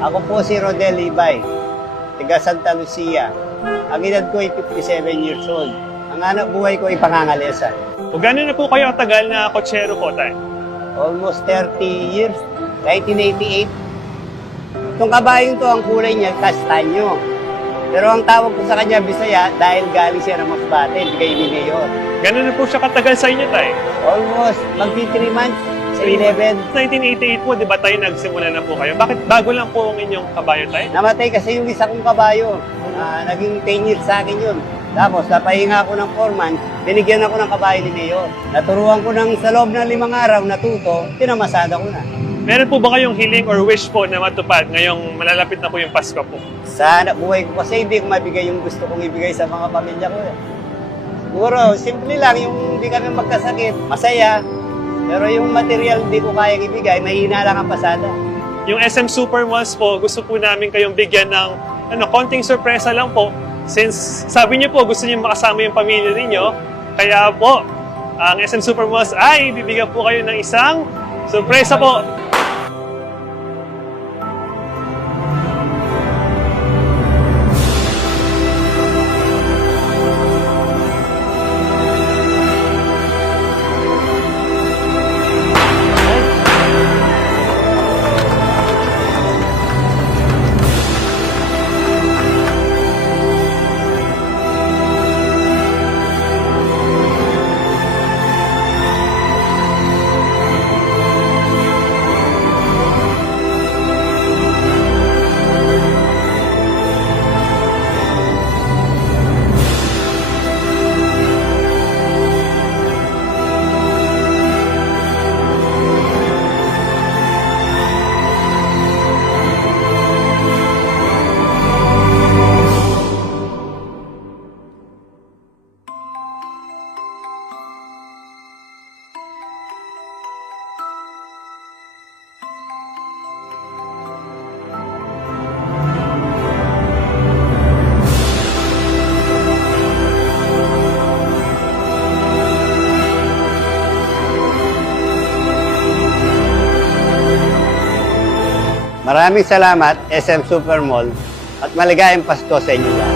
Ako po si Rodel Ibay, taga Santa Lucia. Ang edad ko ay 57 years old. Ang anak buhay ko ay pangangalesa. O gano'n na po kayo katagal na kotsero po, tay? Almost 30 years, 1988. Itong kabayong to, ang kulay niya, kastanyo. Pero ang tawag ko sa kanya, Bisaya, dahil galing siya ng Masbate, bigay ni Mayor. Gano'n na po siya katagal sa inyo, tay? Almost, magti 3 months sa 11. 1988 po, di ba tayo nagsimula na po kayo? Bakit bago lang po ang inyong kabayo, tay? Namatay kasi yung isa kong kabayo. Naging 10 years sa akin yun. Tapos, napahinga ako ng 4 months, binigyan ako ng kabayo ni Mayor. Naturuan ko ng sa loob ng 5 araw natuto, pinamasada ko na. Meron po ba kayong hiling or wish po na matupad ngayong malalapit na po yung Pasko po? Sa anak buhay ko kasi hindi ko mabigay yung gusto kong ibigay sa mga pamilya ko. Siguro, simple lang yung hindi kami magkasakit, masaya. Pero yung material hindi ko kayang ibigay, mahina lang ang pasada. Yung SM Super Malls po, gusto po namin kayong bigyan ng konting sorpresa lang po. Since sabi niyo po, gusto niyo makasama yung pamilya ninyo, kaya po, ang SM Super Malls ay bibigyan po kayo ng isang sorpresa po. Maraming salamat, SM Super Mall, at maligayang Pasko sa inyo lahat.